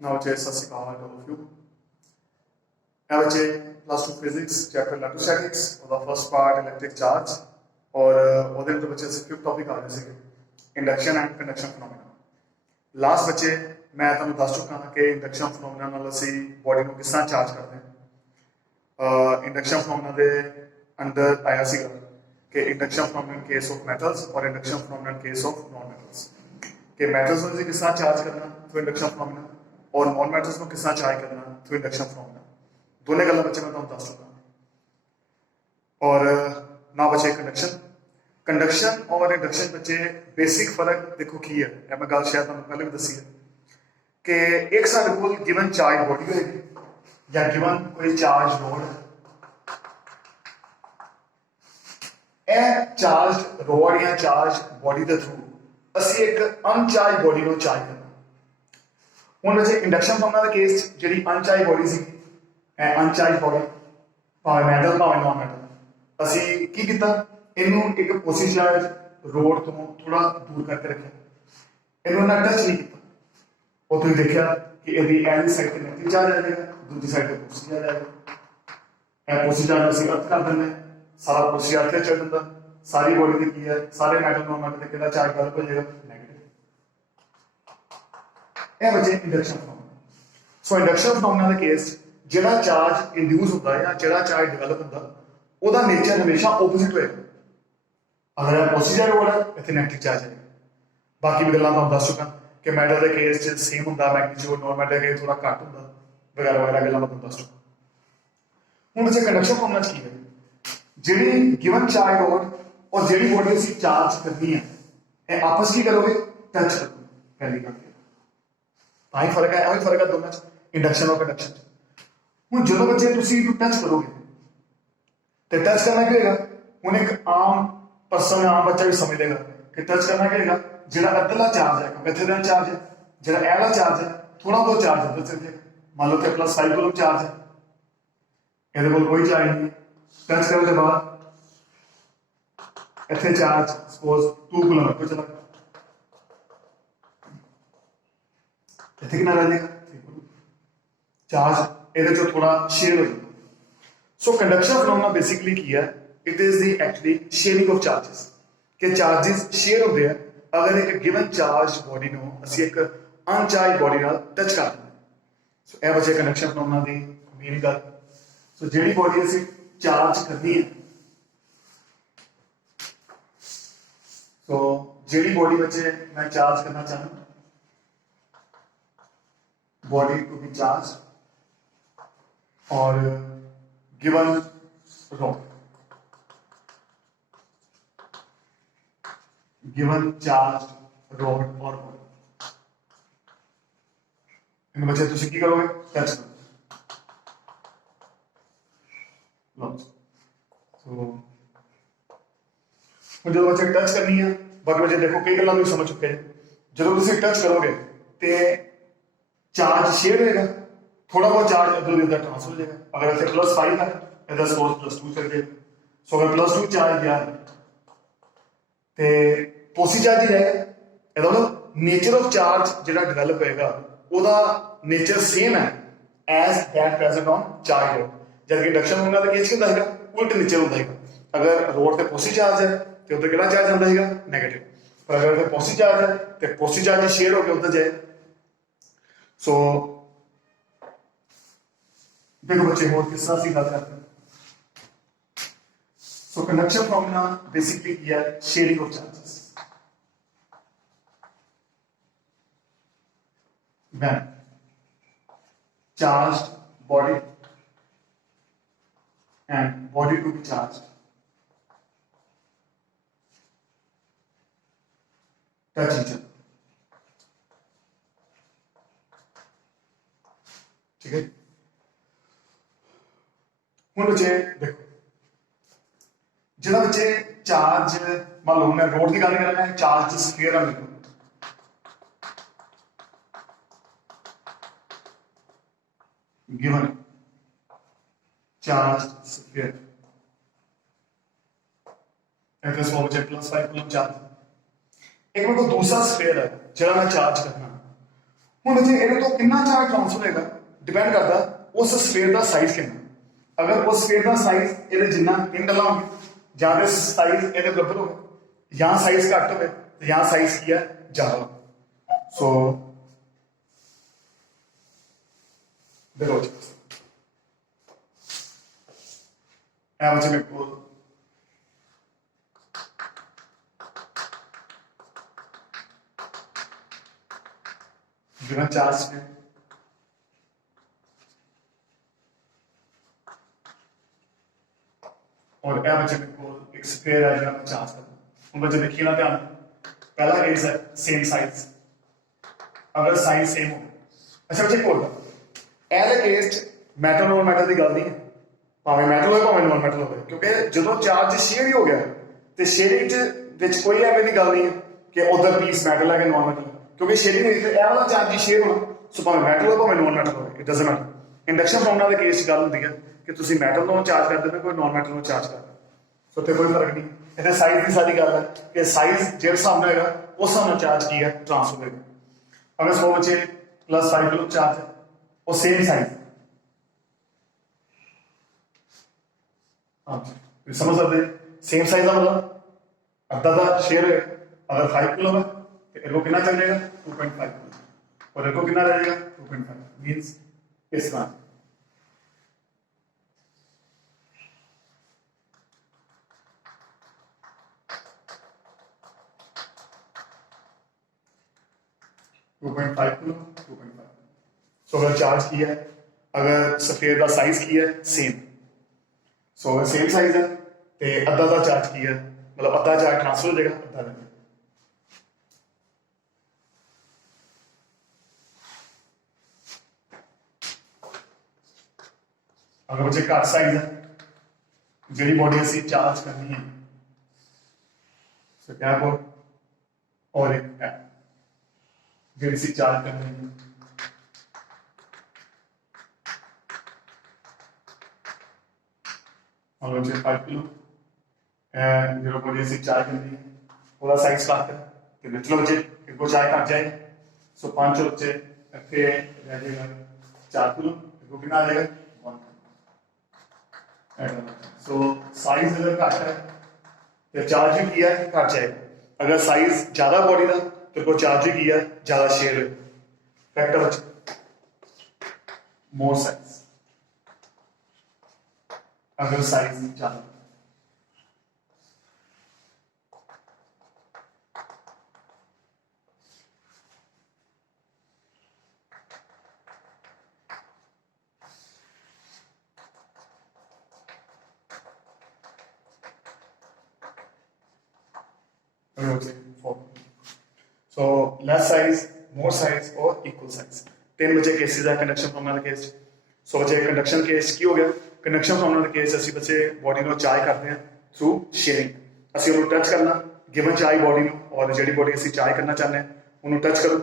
Now, Jay, Sat Sri Akal to all of you. Now, Jay, plus 2 physics, chapter electrostatics, or the first part, electric charge, और ਉਹਦੇ ਵਿੱਚ ਬੱਚੇ ਅਸੀਂ fifth topic ਆ ਰਹੇ ਸੀਗੇ induction and conduction phenomena. Last ਬੱਚੇ ਮੈਂ ਤੁਹਾਨੂੰ ਦੱਸ ਚੁੱਕਾ ਹਾਂ ਕਿ ਇੰਡਕਸ਼ਨ ਫੀਨੋਮੀਨਾ ਨਾਲ ਅਸੀਂ ਬੋਡੀ ਨੂੰ ਕਿਸ ਤਰ੍ਹਾਂ ਚਾਰਜ ਕਰਦੇ ਹਾਂ। ਇੰਡਕਸ਼ਨ ਫੀਨੋਮੀਨਾ ਦੇ ਅੰਦਰ ਆਇਆ ਸੀਗਾ ਕਿ induction phenomena in case of metals ਔਰ induction phenomena in case of non metals, कि मैटल्स को किस तरह चार्ज करना थ्रू इंडक्शन फिनोमेना और नॉन मैटल्स को किस तरह चार्ज करना थ्रू इंडक्शन फिनोमेना। दोनों गल्लां बच्चे मैं तुहानूं दस चुका। और ना बचे कंडक्शन और इंडक्शन बच्चे बेसिक फर्क देखो की है। मैं गल शायद तुहानूं पहले भी दसी है कि एक साडे कोल गिवन चार्ज बॉडी होएगी या गिवन कोई चार्ज रोड, यह चार्ज रोड या चार्ज बॉडी के थ्रू ਅਸੀਂ ਇੱਕ ਅਨਚਾਰਜ ਬੋਡੀ ਨੂੰ ਚਾਰਜ ਕਰਨਾ। ਹੁਣ ਵੈਸੇ ਇੰਡਕਸ਼ਨ ਫੀਨੋਮੀਨਾ ਦਾ ਕੇਸ ਜਿਹੜੀ ਅਨਚਾਰਜ ਬੋਡੀ ਸੀ, ਅਨਚਾਰਜ ਬੋਡੀ ਭਾਵੇਂ ਮੈਟਲ ਭਾਵੇਂ ਨॉन ਮੈਟਲ, ਅਸੀਂ ਕੀ ਕੀਤਾ, ਇਹਨੂੰ ਇੱਕ ਪੋਜ਼ਿਟਿਵ ਚਾਰਜ ਰੋਡ ਤੋਂ ਥੋੜਾ ਦੂਰ ਕਰਕੇ ਰੱਖਿਆ, ਇਹਨੂੰ ਨਾ ਟੱਚ ਨਹੀਂ ਕੀਤਾ। ਉਹ ਤੁਸੀਂ ਦੇਖਿਆ ਕਿ ਇਹਦੀ ਐਲੀ ਸਾਈਡ ਤੇ ਨੈਗੇਟਿਵ ਚਾਰਜ ਆ ਜਾਏਗਾ, ਦੂਜੀ ਸਾਈਡ ਤੇ ਪੋਜ਼ਿਟਿਵ ਆ ਜਾਏਗਾ। ਇਹ ਪੋਜ਼ਿਟਿਵ ਚਾਰਜ ਅਸੀਂ ਅਰਥ ਕਰ ਦਿੰਦੇ, ਸਾਰਾ ਪੋਜ਼ਿਟਿਵ ਅਰਥ ਚੱਲ ਜਾਂਦਾ, सारी बॉडी की है सारे मेटल नॉन मेटल के चार्ज डेवलप हो जाएगा नेगेटिव। ये बचे इंडक्शन फिनोमेना। सो इंडक्शन फिनोमेना दा केस जेड़ा चार्ज इंड्यूस होता है या जेड़ा चार्ज डेवलप होता ओदा नेचर हमेशा ऑपोजिट होएगा। अगर पॉजिटिव रोड है इत्थे नेगेटिव चार्ज है। बाकी भी गल्लां तुहानूं दस चुका कि मेटल दे केस च सेम हुंदा मैग्नीट्यूड, नॉन मेटल के थोड़ा घट हुंदा वगैरह वगैरह गल्लां मैं तुहानूं दस चुका। हुण बचे कंडक्शन फिनोमेना की है, जेड़ी गिवन चार्ज रोड और जेडी बॉडी असी चार्ज करनी है आपस की करोगे टच करोगे पहली गल ताई फर्क है। यही फर्क है दोनों इंडक्शन और कंडक्शन। हुण जो बच्चे तुसी टच करोगे तो टच करना क्या होगा, हुण एक आम पर्सन आम बच्चा भी समझ लेगा कि टच करना क्या होगा, जो अद्धला चार्ज है क्योंकि इतने चार्ज है, जो एला चार्ज है थोड़ा बहुत चार्ज है दस जाएगा। मान लो कि +5 कूलम चार्ज है, ये कोई चार्ज नहीं, टच करने के बाद इतने चार्ज सपोज 2 कूलम पे चला इतने कितना रह जाएगा 3 कूलम चार्ज ये थोड़ा शेयर हो जाएगा। सो कंडक्शन फिनोमेना बेसिकली किया है, it is the actually sharing of charges के चार्जेस शेयर होते हैं अगर एक गिवन चार्ज बॉडी नो ਅਸੀਂ एक अनचार्ज बॉडी नाल टच कर दिंदे। सो ਇਹ बचे कंडक्शन फिनोमेना ਦੀ मेन गल। सो ਜਿਹੜੀ बॉडी ਅਸੀਂ चार्ज करनी है, तो जेडी बॉडी बच्चे मैं चार्ज करना चाहूँ, बॉडी टू बी चार्ज और given rod, given charge rod और बॉडी, इन बच्चे तुम की करोगे टच करो। तो जो बच्चे टच करनी है, बाकी बच्चे देखो कई गल्लां भी समझ चुके हैं। जो तुम टच करोगे तो चार्ज शेयर होएगा, थोड़ा बहुत चार्ज इधर उधर ट्रांसफर हो जाएगा। अगर इतने +5 है इधर सपोज +2 चल जाएगा। सो अगर +2 चार्ज गया तो पॉजिटिव चार्ज ही जाएगा। ਇਹਦਾ मतलब नेचर ऑफ चार्ज जो डिवेलप होएगा ਉਹਦਾ नेचर सेम है as that present on charge rod. जबकि इंडक्शन होने का केस क्या होता है, उल्ट नेचर होता है। अगर रोड पे पॉजिटिव चार्ज है तो उधर कितना चार्ज आता है नेगेटिव, पर अगर पॉजिटिव चार्ज है तो पॉजिटिव चार्ज शेयर होकर उधर जाए। सो देखो बच्चे और किस तरह से बात करते हैं। सो कंडक्शन फिनोमेना बेसिकली किया sharing of charges. When charged body and body to be charged touch each other. ठीक है। हुण बच्चे देखो जो बच्चे चार्ज मान लो मैं रोड की गल कर रहा, चार्ज स्फीयर है मेरे को, given charge sphere +5 coulomb charge. एक मेरे को दूसरा स्फीयर है जो मैं चार्ज करना, ਹੁਣ बच्चे ਇਹਦੇ ਤੋਂ ਕਿੰਨਾ ਚਾਰਜ ਟ੍ਰਾਂਸਫਰ ਹੋਏਗਾ ਡਿਪੈਂਡ ਕਰਦਾ ਉਸ ਸਫੇਅਰ ਦਾ ਸਾਈਜ਼ ਕਿੰਨਾ। ਅਗਰ ਉਸ ਸਫੇਅਰ ਦਾ ਸਾਈਜ਼ ਇਹਦੇ ਜਿੰਨਾ ਤਿੰਨ ਡੱਲਾਂ ਹੋਵੇ ਜਾਂ ਤੇ ਸਾਈਜ਼ ਇਹਦੇ ਬਰਾਬਰ ਹੋਵੇ ਜਾਂ ਸਾਈਜ਼ ਘੱਟ ਹੋਵੇ ਤੇ ਜਾਂ ਸਾਈਜ਼ ਕੀ ਹੈ ਜ਼ਿਆਦਾ। ਸੋ ਦੇਖੋ ਇਹ ਬੱਚੇ ਮੇਰੇ ਕੋਲ given charge है और ए बच्चे को एक स्क्वायर है जो चार्ज करना। हम बच्चे देखिए ना ध्यान पहला केस है सेम साइज अगर साइज सेम हो। अच्छा बच्चे कोल ए दे केस मैटल और मैटल की गल नहीं है भावें मैटल हो भावें नॉन मैटल हो क्योंकि जो चार्ज शेयर ही हो गया तो शेयरिंग विच कोई एवं की गल नहीं है कि उधर पीस मैटल है कि नॉन मैटल क्योंकि शेयरिंग ए वाला चार्ज ही शेयर होना सो भावें मैटल हो भावें नॉन मैटल हो it doesn't matter. Induction formula के केस गल होंदी है कि तुसीं मैटल ਨੂੰ ਚਾਰਜ ਕਰਦੇ ਹੋ ਕੋਈ ਨॉन ਮੈਟਲ ਨੂੰ ਚਾਰਜ ਕਰਦਾ ਸੋ ਤੇ ਕੋਈ ਫਰਕ ਨਹੀਂ। ਇਹਦੇ ਸਾਈਜ਼ ਦੀ ਸਾਰੀ ਗੱਲ ਹੈ ਕਿ ਸਾਈਜ਼ ਜਿਹੜੇ ਸਾਹਮਣੇ ਹੋਏਗਾ ਉਸ ਹਿਸਾਬ ਨਾਲ ਚਾਰਜ ਕੀ ਹੈ ਟ੍ਰਾਂਸਫਰ ਹੋਏਗਾ। ਅਗਰ 100 ਬੱਚੇ ਪਲੱਸ 5 ਕਿਲੋ ਚਾਰਜ ਹੈ ਉਹ ਸੇਮ ਸਾਈਜ਼ हाँ समझ सकते सेम साइज का मतलब अद्धा का शेयर है अगर 5 किलो है तो इनको कितना चल जाएगा 2.5 किलो और इनको कितना रहेगा 2.5 मींस इस तरह 2.5 किलो 2.5। सो अगर चार्ज किया है अगर सफेद का साइज किया है सेम सो अगर सेम साइज है तो अद्धा का चार्ज किया है मतलब अद्धा चार्ज ट्रांसफर हो जाएगा अद्धा का। अगर बच्चे घट साइज है जी बॉडी असी चार्ज करनी है सो क्या बोल और एक जी असी चार्ज करनी है और 5 किलो जीरो बॉडी असी चार्ज करनी है पूरा साइज घट है तो निचलो बच्चे इनको चार्ज घट जाए सो 5 बच्चे इतने रह जाएगा 4 किलो इनको कितना आ जाएगा सो साइज अगर घट है तो चार्ज भी किया है घट जाएगा अगर साइज ज्यादा बॉडी का तो को चार्ज भी किया ज्यादा शेयर फैक्टर मोर साइज अगर साइज ज्यादा so less size more size और equal size तीन बचे केसेस है कंडक्शन फार्मूला केस। सो बचे कंडक्शन केस की हो गया कंडक्शन फार्मूला केस असि बच्चे बॉडी को चार्ज करते हैं थ्रू शेयरिंग असि उन्हें टच करना गिवन चार्ज बॉडी और जी बॉडी असि चार्ज करना चाहते हैं उन्होंने टच करो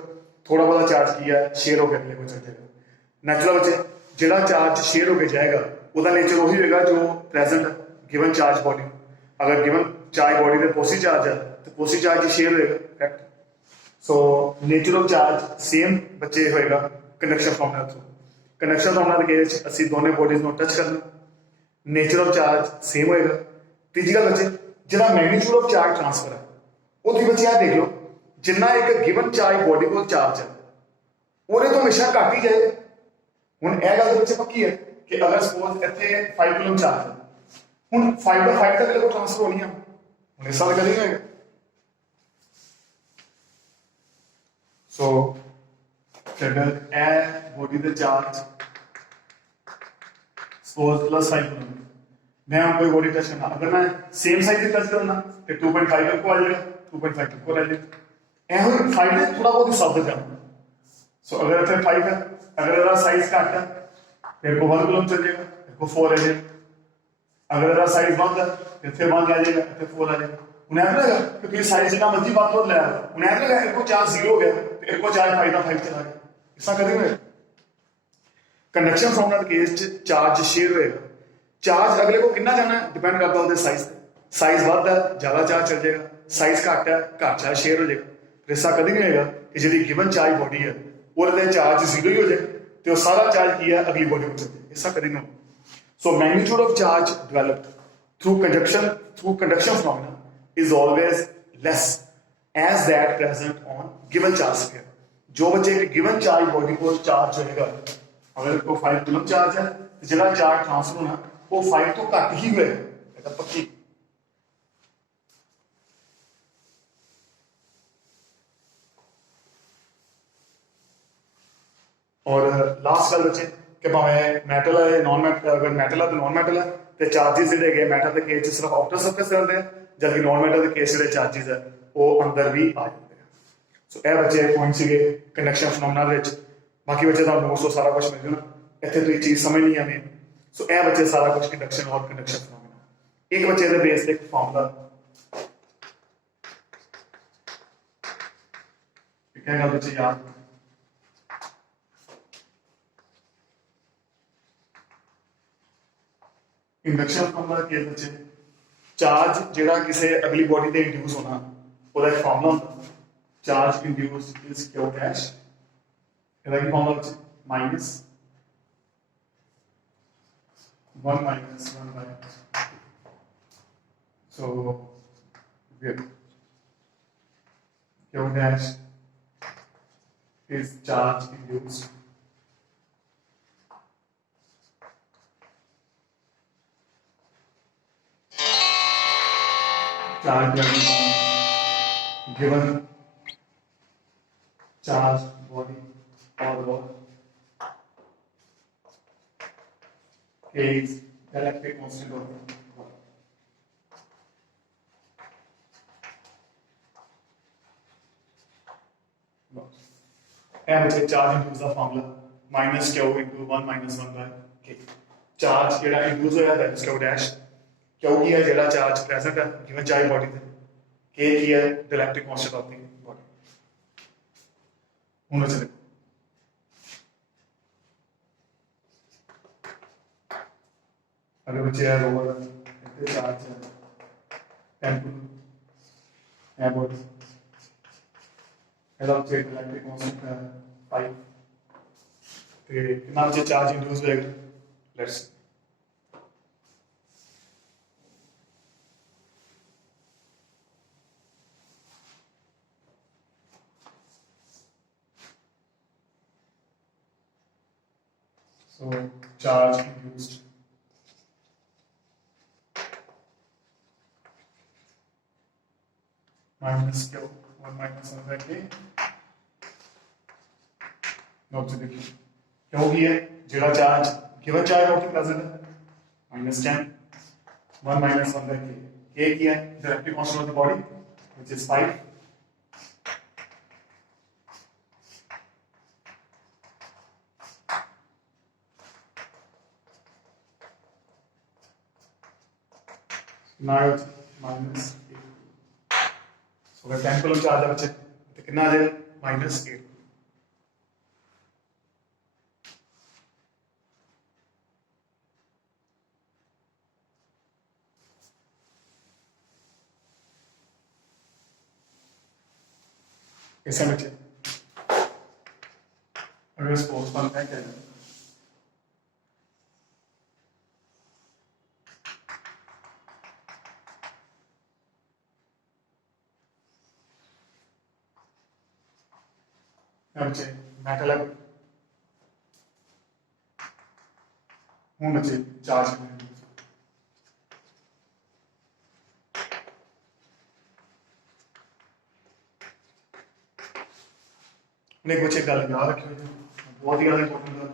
थोड़ा बहुत चार्ज किया शेयर होकर अगले को चल जाएगा। नेचुरल बच्चे जो चार्ज शेयर होकर जाएगा वह नेचर वही होगा जो प्रेजेंट गिवन चार्ज बॉडी अगर गिवन चार्ज बॉडी का पोसी चार्ज है तो पोसी चार्ज शेयर होएगा correct. So nature of charge same बच्चे होएगा conduction formula through conduction formula के असि दोनों बॉडीज को टच करना नेचर ऑफ चार्ज सेम होएगा। तीजी गल बच्चे जो मैग्नीट्यूड ऑफ चार्ज ट्रांसफर है वो तुम बच्चे देख लो जिन्ना एक गिवन चार्ज बॉडी को चार्ज है वो तो हमेशा घट ही जाएगा। हुण यह गल बच्चे पक्की है कि अगर सपोज इतने 5 किलो चार्ज है हुण 5 का 5 तक ट्रांसफर होनी है हुण इस साल करेंगे सो अगर ए बॉडी का चार्ज सपोज प्लस 5 किलो मैं कोई बॉडी टच करना अगर मैं सेम साइज टच करना तो 2.5 तक को आ जाएगा 2.5 तक को रह जाएगा ऐ 5 ने थोड़ा बहुत शब्द करना। सो अगर इतने 5 है अगर इसका साइज घट है फिर को 1 किलो चल जाएगा फिर को 4 रह जाएगा अगर इसका साइज बंद है इतने 1 आ जाएगा इतने 4 आ जाएगा। उन्हें ऐसा लगा कि तुम साइज जितना मर्जी बात ले उन्हें ऐसा लगा इनको चार्ज 0 हो गया तो इनको चार्ज 5 का 5 चला गया ऐसा कभी नहीं। Conduction formula case charge share होएगा चार्ज अगले को कितना जाना है डिपेंड करता है साइज साइज बढ़ता है ज्यादा चार्ज चल जाएगा साइज घट है घट चार्ज शेयर हो जाएगा। ऐसा कभी नहीं होगा कि जी गिवन चार्ज बॉडी है ਉਹਦੇ ਚਾਰਜ ਜ਼ੀरो ਹੀ ਹੋ ਜਾਏ ਤੇ ਉਹ ਸਾਰਾ ਚਾਰਜ ਕੀ ਹੈ ਅਗਲੀ ਬੋਡੀ ਵਿੱਚ ऐसा करेंगे हम। So magnitude of charge developed through conduction phenomena is always less as that present on given charge sphere। जो बच्चे एक given charge body को charge होएगा, अगर को 5 कूलम चार्ज है तो जितना चार्ज ट्रांसफर होना वो 5 तो घट ही होएगा, ये पक्की। और लास्ट गल बच्चे कि भावें मैटल है नॉन मैटल, अगर मैटल है तो नॉन मैटल है तो चार्जिस जोड़े गए मैटल के केस सिर्फ आउटर सर्फेस से होते हैं, जबकि नॉन मैटल के केस जो चार्जिस है वो अंदर भी आ जाते हैं। सो यह बच्चे पॉइंट से कंडक्शन फिनोमेना बाकी बच्चे तो नोट्स सारा कुछ मिल जाना, इतने तो चीज़ समझ नहीं आनी। सो यह बच्चे सारा कुछ कंडक्शन और कंडक्शन फिनोमेना एक बच्चे के बेस एक फॉर्मूला क्या गल बच्चे याद इंडक्शन फॉर्मूला केस बच्चे चार्ज जेड़ा किसी अगली बॉडी से इंड्यूस होना ਉਹਦਾ एक फॉर्मूला होता charge induced is Q dash, ਇਹਦਾ ਕੀ ਫਾਰਮੂਲਾ बच्चे minus 1 minus 1 by so Q dash is charge induced charge given charged body or what is electric constant of the body। and charge induced the formula minus q into 1 minus 1 by k। charge जेड़ा induce होया that is q dash, q की है जेड़ा charge present है given चाहे body ते, k की है the electric constant of the body। होना चाहिए अगर बच्चे है रोवर इतने चार्ज है टेम्पल है बॉडी ਇਹਦਾ ਉੱਤੇ ਇਲੈਕਟ੍ਰਿਕ ਕਨਸਟੈਂਟ ਹੈ 5 ਤੇ ਕਿੰਨਾ ਜੇ ਚਾਰਜ ਇੰਡਿਊਸ ਹੋਏਗਾ let's so charge induced minus q 1 minus 1 by k note से देखिए क्या होगी है जेड़ा charge given charge of present है minus 10 1 minus 1 by k, k की है the electric constant of the body which is 5 now minus 8 so अगर 10 कूलम चार्ज है बच्चे तो कितना आ जाएगा minus 8। कैसे बच्चे अगर स्पोर्ट्स बनता है क्या बच्चे मेटल है हूँ बच्चे चार्ज ने कुछ एक गल याद रखियो बहुत ही ज्यादा इंपॉर्टेंट गल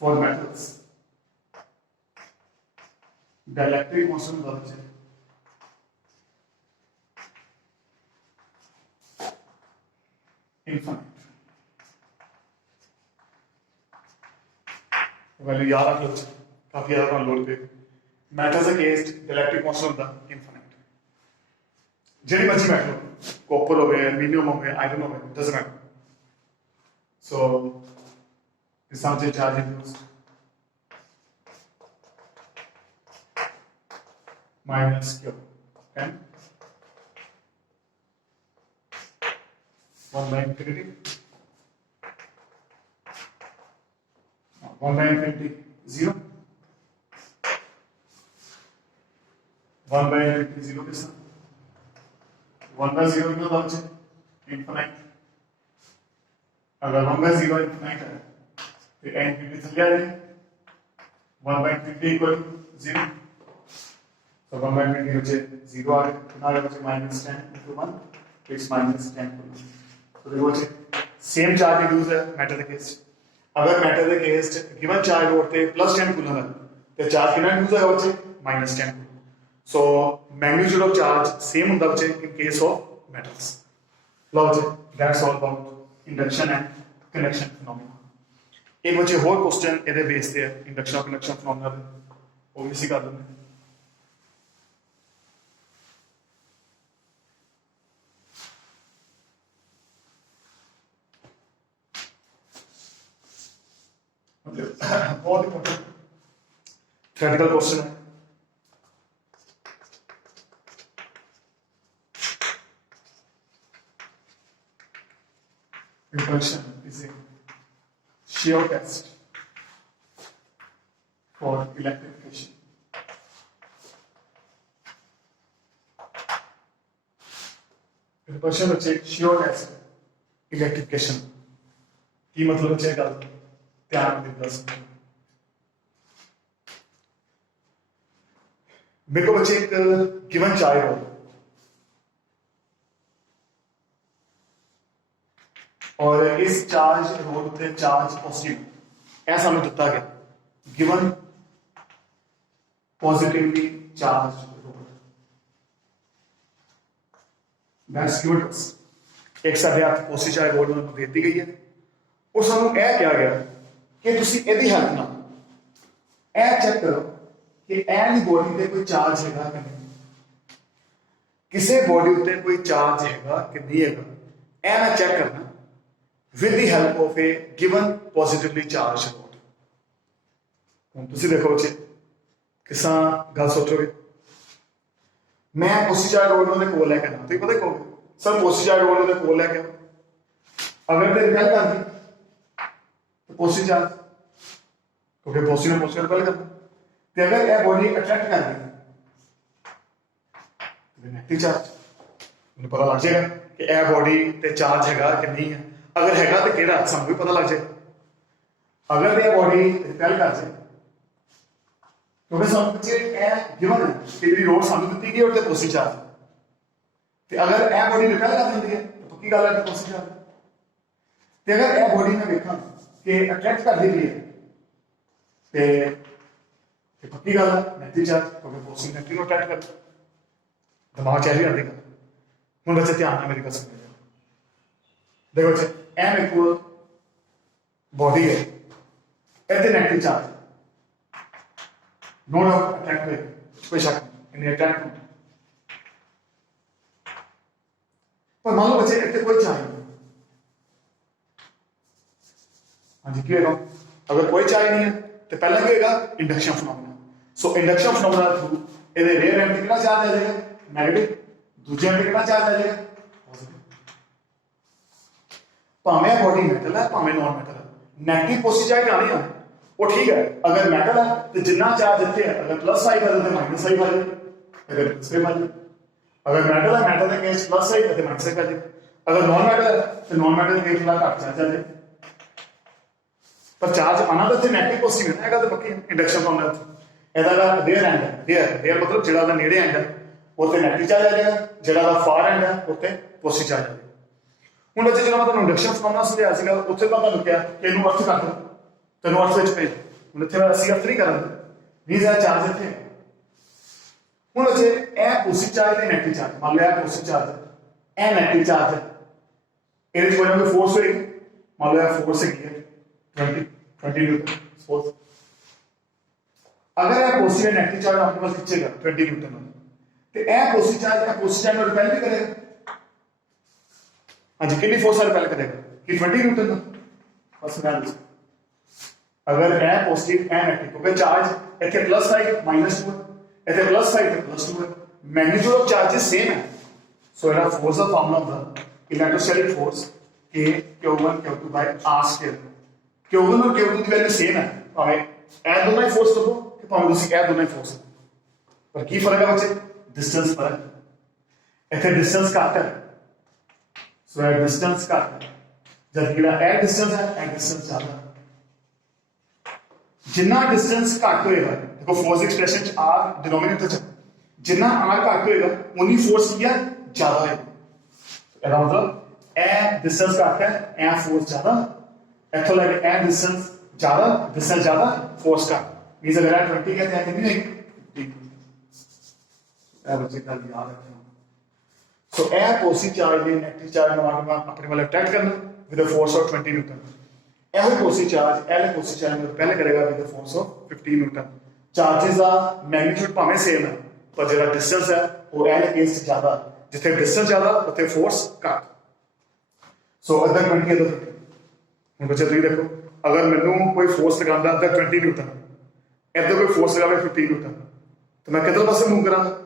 for metals the electric constant होता है इनफाइनाइट। वैल्यू याद रख लो काफी ज्यादा लोड पे मेटल्स के केस इलेक्ट्रिक कांस्टेंट होता है इनफाइनाइट। जेडी मर्जी मेटल कॉपर हो गए एल्यूमिनियम हो गए आयरन हो गए doesn't matter. So this is the charge induced minus q and 1 by infinity 1 by infinity 0, 1 by infinity 0 के साथ 1 by 0 क्या होता है infinite। अगर 1 by 0 infinite है तो infinity चल जाएगा 1 by infinity equal 0, so 1 by infinity बचे 0 आ गया, कितना आ गया बचे minus 10 into 1, it's minus 10 coulomb। तो देखो बचे सेम चार्ज इंड्यूस है मैटर के केस। अगर मैटर के केस गिवन चार्ज होते प्लस 10 कूलम है तो चार्ज कितना इंड्यूस है बचे minus 10 coulomb. So magnitude of charge same ਹੁੰਦਾ बचे इन केस ऑफ metals। लो बचे that's all about induction and conduction phenomena. एक बचे होर क्वेश्चन ਇਹਦੇ बेस ਤੇ है इंडक्शन और कंडक्शन फिनोमेना ਦੇ, ਉਹ ਵੀ ਅਸੀਂ ਕਰ ਦਿੰਦੇ। बहुत इंपॉर्टेंट थ्योरेटिकल क्वेश्चन है। Induction is a shear test for electrification. Induction बच्चे shear test electrification की मतलब बच्चे गल ध्यान में दस मेरे को बच्चे एक गिवन चार्ज हो और इस चार्ज रोड पे चार्ज पॉजिटिव ऐसा हमें दिता गया given positively charge rod that's given to us. एक साडे हाथ पॉजिटिव चार्ज रोड में दे दी गई है और सानू यह कहा गया कि तुसी ਇਹਦੀ ਹੈਲਪ ਨਾਲ ਇਹ ਚੈੱਕ ਕਰੋ ਕਿ ਐਨੀ ਬੋਡੀ ਤੇ ਕੋਈ ਚਾਰਜ ਹੈਗਾ ਕਿ ਨਹੀਂ, ਕਿਸੇ ਬੋਡੀ ਉੱਤੇ ਕੋਈ ਚਾਰਜ ਹੈਗਾ ਕਿ ਨਹੀਂ ਹੈਗਾ, ਇਹ ਨਾ ਚੈੱਕ ਕਰਨਾ with the help of a given positively charged rod। ਹੁਣ ਤੁਸੀਂ ਦੇਖੋ ਬੱਚੇ ਕਿਸਾਂ ਗੱਲ ਸੋਚੋਗੇ ਮੈਂ ਪੋਜ਼ਿਟਿਵ ਚਾਰਜ ਰੋਡ ਨੂੰ ਦੇ ਕੋਲ ਲੈ ਕੇ ਆਣਾ, ਤੁਸੀਂ ਪਤਾ ਕਹੋਗੇ ਸਰ ਪੋਜ਼ਿਟਿਵ ਚਾਰਜ ਰੋਡ ਨੂੰ ਦੇ ਕੋਲ ਲੈ ਕੇ ਅਗਰ ਤੇ ਰਿਪੈਲ ਕਰਦੀ तो पॉजिटिव चार्ज क्योंकि पॉजिटिव पॉजिटिव रिपेल करना, तो अगर यह बॉडी अट्रैक्ट कर दी तो नेगेटिव चार्ज मुझे पता लग जाएगा कि यह बॉडी ते चार्ज हैगा कि नहीं है, अगर हैगा तो केड़ा सानू भी पता लग जाए। अगर यह बॉडी रिपेल कर जाए क्योंकि सानू बच्चे यह गिवन है कि जी रोड सानू दी गई और ते पॉजिटिव चार्ज, तो अगर यह बॉडी रिपेल कर देती है तो पक्की गल है पॉजिटिव चार्ज, तो अगर यह बॉडी में देखा कि अट्रैक्ट कर दी गई है तो पक्की गल है नेगेटिव चार्ज क्योंकि पॉजिटिव नेगेटिव को अट्रैक्ट कर दिमाग च भी आती गल। हुण बच्चे ध्यान नाल मेरी गल सुनो, देखो बच्चे एम इक्वल बॉडी है इहदे negative charge no doubt attract होएगी, कोई शक नहीं इन्हें अट्रैक्ट होना। पर मान लो बच्चे इतने कोई चार्ज नहीं, हाँ जी की होगा अगर कोई चार्ज नहीं है तो पहला क्या होगा इंडक्शन फिनोमेना। सो इंडक्शन फिनोमेना थ्रू ਇਹਦੇ रेयर एंड कितना चार्ज आ जाएगा नेगेटिव, दूसरे एंड कितना चार्ज आ जाएगा पॉजिटिव। भावें बॉडी मेटल है भावें नॉन मेटल है, नेगेटिव पॉजिटिव चार्ज आने हैं वो ठीक है। अगर मेटल है तो जितना चार्ज इतने है अगर प्लस साइड है तो माइनस साइड आ जाए, अगर दूसरे वाले अगर मेटल है मेटल के केस प्लस साइड है तो माइनस साइड आ जाए, अगर नॉन मेटल है तो नॉन मेटल के केस थोड़ा घट चार्ज आ जाए। पर चार्ज आना तो नेगेटिव पॉजिटिव है ना, तो पक्की इंडक्शन फिनोमेना ਇਹਦਾ ਦਾ रेयर एंड है, रेयर मतलब ਜਿਹੜਾ ਦਾ ਨੇੜੇ ਐਂਡ ਹੈ ਉੱਤੇ ਨੈਗੇਟਿਵ ਚਾਰਜ ਆ ਜਾਏਗਾ, ਜਿਹੜਾ ਦਾ ਫਾਰ ਐਂਡ ਹੈ ਉੱਤੇ ਪੋਜ਼ਿਟਿਵ ਚਾਰਜ ਆ ਜਾਏਗਾ। ਹੁਣ ਬੱਚੇ ਜਦੋਂ ਮੈਂ ਤੁਹਾਨੂੰ ਇੰਡਕਸ਼ਨ ਫਿਨੋਮੇਨਾ ਸਮਝਾਇਆ ਸੀਗਾ ਉੱਥੇ ਤਾਂ ਤੁਹਾਨੂੰ ਕਿਹਾ ਕਿ ਇਹਨੂੰ ਅਰਥ ਕਰ ਦਿਓ, ਤੈਨੂੰ ਅਰਥ ਵਿੱਚ ਭੇਜ। ਹੁਣ ਇੱਥੇ ਅਸੀਂ ਅਰਥ ਨਹੀਂ ਕਰਾਂਗੇ ਵੀ ਇਹ ਚਾਰਜ ਇੱਥੇ। ਹੁਣ ਬੱਚੇ ਇਹ ਪੋਜ਼ਿਟਿਵ ਚਾਰਜ ਤੇ ਨੈਗੇਟਿਵ ਚਾਰਜ ਮੰਨ ਲਿਆ ਪੋਜ਼ਿਟਿਵ ਚਾਰਜ ਇਹ ਨੈਗੇਟਿਵ ਚਾਰਜ ਹੈ, ਇਹਦੇ ਵਿੱਚ ਕੋਈ ਨਾ ਕੋਈ ਫੋਰਸ ਹੋਏਗੀ, ਮੰਨ ਲਿਆ ਫੋਰਸ ਹੈਗੀ ਹੈ 20 न्यूटन फोर्स। अगर यह पॉजिटिव नेगेटिव चार्ज आपके पास खींचेगा 20 न्यूटन तो यह पॉजिटिव चार्ज को रिपेल भी करेगा। हाँ जी कितनी फोर्स रिपेल करेगा कि 20 न्यूटन बस अगर यह पॉजिटिव यह नेगेटिव क्योंकि चार्ज इतने प्लस साइड -2 है, इतने प्लस साइड +2 है, मैग्नीट्यूड ऑफ चार्जेस सेम है। सो इहदा फोर्स का फार्मूला होता electrostatic force K Q1 Q2 by R square। Q1 और Q2 की वैल्यू सेम है ਭਾਵੇਂ ਇਹ ਦੋਨਾਂ ਹੀ ਫੋਰਸ ਲੱਭੋ ਕਿ ਭਾਵੇਂ ਤੁਸੀਂ ਇਹ ਦੋਨਾਂ ਹੀ ਫੋਰਸ ਲੱਭੋ, ਪਰ ਕੀ ਫਰਕ ਹੈ ਬੱਚੇ? ਡਿਸਟੈਂਸ ਫਰਕ। ਇੱਥੇ ਡਿਸਟੈਂਸ ਘੱਟ ਹੈ, ਸੋ ਇਹ ਡਿਸਟੈਂਸ ਘੱਟ ਹੈ, ਜਦ ਜਿਹੜਾ ਇਹ ਡਿਸਟੈਂਸ ਹੈ ਇਹ ਡਿਸਟੈਂਸ ਜ਼ਿਆਦਾ। ਜਿੰਨਾ ਡਿਸਟੈਂਸ ਘੱਟ ਹੋਏਗਾ, ਦੇਖੋ ਫੋਰਸ ਐਕਸਪ੍ਰੈਸ਼ਨ ਚ ਆਰ ਡਿਨੋਮੀਨੇਟਰ ਚ, ਜਿੰਨਾ ਆਰ ਘੱਟ ਹੋਏਗਾ ਉਨੀ ਫੋਰਸ ਕੀ ਹੈ? ਜ਼ਿਆਦਾ ਹੋਏਗੀ। ਇਹਦਾ ਮਤਲਬ ਇਹ ਡਿਸਟੈਂਸ ਘੱਟ ਹੈ, ਇਹ ਫੋਰਸ ਜ਼ਿਆਦਾ, ਇੱਥੋਂ ਲੈ ਕੇ ਇਹ ਡਿਸਟੈਂਸ ਜ਼ਿਆਦਾ, ਡਿਸਟੈਂਸ ਜ਼ਿਆਦਾ, ਫੋਰਸ ਘੱਟ। ਮੀਨਸ अगर ਇਹ 20 कहते हैं कितनी रहेगी? ਇਹ ਬੱਚੇ ਗੱਲ ਯਾਦ ਰੱਖਿਓ। ਸੋ ਇਹ ਪੋਜ਼ਿਟਿਵ ਚਾਰਜ ਨੇ ਨੈਗੇਟਿਵ ਚਾਰਜ ਨੂੰ ਆਪਣੇ ਵੱਲ ਅਟਰੈਕਟ ਕਰਨਾ with a force of 20 newton. ਇਹੋ ਪੋਜ਼ਿਟਿਵ ਚਾਰਜ ਐਲ ਪੋਜ਼ਿਟਿਵ ਚਾਰਜ ਨੂੰ ਪਹਿਲੇ ਕਰੇਗਾ with a force of 15 newton. Charges ਦਾ ਮੈਗਨੀਟਿਊਡ ਭਾਵੇਂ ਸੇਮ ਹੈ, ਪਰ ਜਿਹੜਾ ਡਿਸਟੈਂਸ ਹੈ ਉਹ ਐਲ ਅਗੇਂਸਟ ਜ਼ਿਆਦਾ, ਜਿੱਥੇ ਡਿਸਟੈਂਸ ਜ਼ਿਆਦਾ ਉੱਥੇ ਫੋਰਸ ਘੱਟ। ਸੋ ਅਦਰ 20 ਅਦਰ 30। ਹੁਣ ਬੱਚੇ ਤੁਸੀਂ ਦੇਖੋ, ਅਗਰ ਮੈਨੂੰ ਕੋਈ ਫੋਰਸ ਲਗਾਉਂਦਾ ਤਾਂ 20 ਨਿਊਟਨ, ਇੱਧਰ ਕੋਈ ਫੋਰਸ ਲਗਾਵੇ 15 ਨਿਊਟਨ, ਤਾਂ ਮੈਂ ਕਿੱਧਰ ਪਾਸੇ ਮੂਵ ਕਰਾਂਗਾ?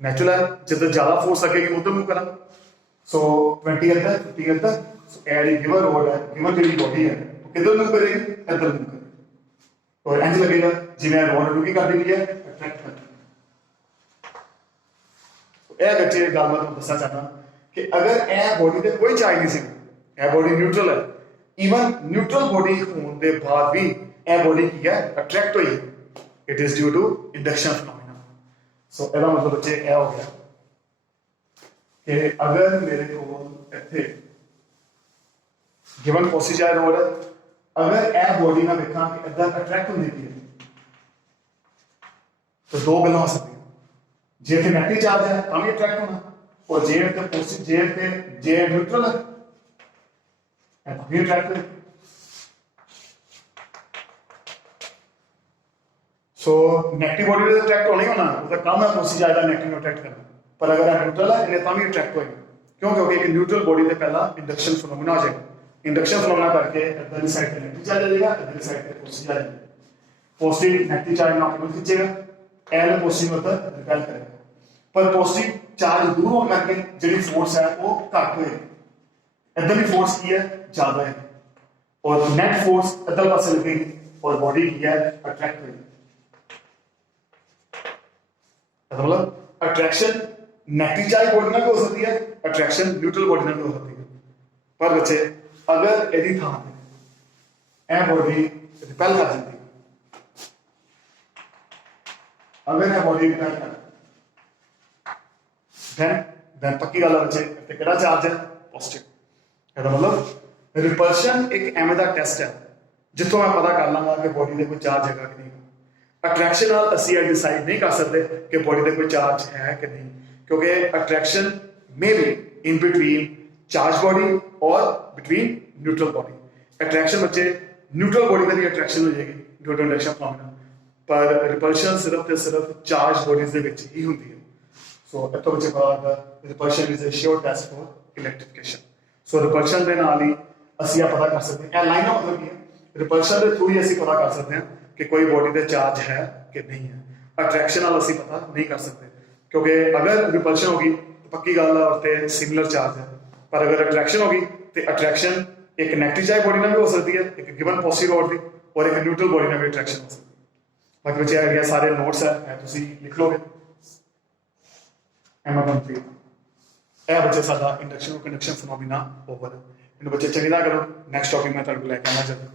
ਨੈਚੁਰਲ ਹੈ, ਜਿੱਧਰ ਜ਼ਿਆਦਾ ਫੋਰਸ ਲੱਗੇਗੀ ਉਧਰ ਮੂਵ ਕਰਾਂ। ਸੋ 20 ਇੱਧਰ 15 ਇੱਧਰ। ਸੋ ਇਹ ਗਿਵਨ ਰੋਡ ਹੈ, ਗਿਵਨ ਜਿਹੜੀ ਬੋਡੀ ਹੈ ਉਹ ਕਿੱਧਰ ਮੂਵ ਕਰੇਗੀ? ਇੱਧਰ ਮੂਵ ਕਰੇਗੀ। ਔਰ ਇੰਜ ਲੱਗੇਗਾ ਜਿਵੇਂ ਰੋਡ ਨੂੰ ਕੀ ਕਰ ਰਹੀ ਹੈ? ਅਟਰੈਕਟ ਕਰ ਰਹੀ ਹੈ। ਇਹ ਬੱਚੇ ਗੱਲ ਮੈਂ ਤੁਹਾਨੂੰ ਦੱਸਣਾ ਚਾਹਦਾ ਕਿ ਅਗਰ ਇਹ ਬੋਡੀ ਤੇ ਕੋਈ ਚਾਰਜ ਨਹੀਂ ਸੀ, ਇਹ ਬੋਡੀ ਨਿਊਟਰਲ ਹੈ, ਈਵਨ ਨਿਊਟਰਲ ਬੋਡੀ ਹੋਣ ਦੇ ਬਾਅਦ ਵੀ ਇਹ ਬੋਡੀ ਕੀ ਹੈ? ਅਟਰੈਕਟ ਹੋਈ। It is due to induction phenomena. So ਇਹਦਾ ਮਤਲਬ ਬੱਚੇ ਇਹ ਹੋ ਗਿਆ ਕਿ ਅਗਰ ਮੇਰੇ ਕੋਲ ਇੱਥੇ ਗਿਵਨ ਪੋਜ਼ਿਟਿਵ ਚਾਰਜ ਰੋਡ ਹੈ, ਅਗਰ ਇਹ ਬੋਡੀ ਨਾਲ ਵੇਖਾਂ ਕਿ ਇੱਦਾਂ ਅਟਰੈਕਟ ਹੁੰਦੀ ਪਈ ਹੈ, ਤਾਂ ਦੋ ਗੱਲਾਂ ਹੋ ਸਕਦੀਆਂ। ਜੇ ਤੇ ਨੈਗੇਟਿਵ ਚਾਰਜ ਹੈ ਤਾਂ ਵੀ ਅਟਰੈਕਟ ਹੋਣਾ, ਔਰ ਜੇ ਤੇ ਪੋਜ਼ਿਟਿਵ ਜੇ ਨਿਊਟਰਲ ਹੈ ਤਾਂ ਵੀ ਅਟਰੈਕਟ ਹੋਣਾ। ਸੋ ਨੈਗੇਟਿव बॉडी में अट्रैक्ट होना ही होना, उसका काम है पॉजिटिव चार्ज का नेगेटिव अट्रैक्ट करना, पर अगर न्यूट्रल है इन्हें तां भी अट्रैक्ट होएगा। क्यों? क्योंकि एक न्यूट्रल बॉडी से पहला इंडक्शन फिनोमेना हो जाएगा। इंडक्शन फिनोमेना करके इधर साइड पे नेगेटिव चार्ज आ जाएगा, इधर साइड पे पॉजिटिव चार्ज आ जाएगा। पॉजिटिव नेगेटिव चार्ज में आपको खींचेगा, एल पॉजिटिव मतलब रिपेल करेगा, पर पॉजिटिव चार्ज दूर होने करके ਜਿਹੜੀ फोर्स है वो घट होएगी। इधर भी फोर्स की है ज्यादा है, और नेट फोर्स इधर पासे लगेगी और बॉडी की है अट्रैक्ट होएगी। मतलब अट्रैक्शन नेगेटिव चार्ज बॉडी में भी हो सकती है, अट्रैक्शन न्यूट्रल बॉडी में भी हो सकती है। पर बच्चे अगर यदि थां ए बॉडी रिपेल कर जाती है, अगर यह बॉडी रिपेल कर देन पक्की गल है बच्चे इत्थे किहड़ा चार्ज है? पॉजिटिव। ਇਹਦਾ मतलब रिपल्शन एक एवें दा टेस्ट है जिथों मैं पता कर लांगा कि बॉडी दे कोई चार्ज हैगा कि नहीं। अट्रैक्शन नाल असीं ਇਹ डिसाइड नहीं कर सकते कि बॉडी दे कोई चार्ज है कि नहीं, क्योंकि attraction may be in between charge body और बिटवीन न्यूट्रल बॉडी। अट्रैक्शन बच्चे न्यूट्रल बॉडी में भी अट्रैक्शन हो जाएगी ड्यू टू इंडक्शन फिनोमेना, पर रिपल्शन सिर्फ ते सिर्फ चार्ज बॉडीज दे विच ही हुंदी है। सो इत्थों बच्चे पता repulsion is a sure test for electrification. So repulsion दे नाल ही असीं आ पता कर सकते हैं, लाइन का मतलब की है, रिपल्शन के थ्रू ही असीं पता कर सकते हैं कि कोई बॉडी दे चार्ज है कि नहीं है। अट्रैक्शन नाल असीं पता नहीं कर सकते, क्योंकि अगर रिपल्शन होगी तो पक्की गल है उसते सिमिलर चार्ज है, पर अगर अट्रैक्शन होगी तो अट्रैक्शन एक नेगेटिव चार्ज बॉडी में भी हो सकती है, एक गिवन पॉजिटिव रोड की, और एक न्यूट्रल बॉडी में भी अट्रैक्शन हो सकती है। बाकी बच्चे आइडिया सारे नोट्स है तुसीं लिख लोगे। ਇਹ ਬੱਚੇ ਸਾਡਾ ਇੰਡਕਸ਼ਨ ਫਿਨੋਮੀਨਾ ਓਵਰ। ਇਹਨੂੰ ਬੱਚੇ ਚੰਗੀ ਤਰ੍ਹਾਂ ਕਰੋ। ਨੈਕਸਟ ਟੌਪਿਕ ਮੈਂ ਤੁਹਾਨੂੰ ਲੈ ਕੇ ਆਉਣਾ ਚਾਹੁੰਦਾ।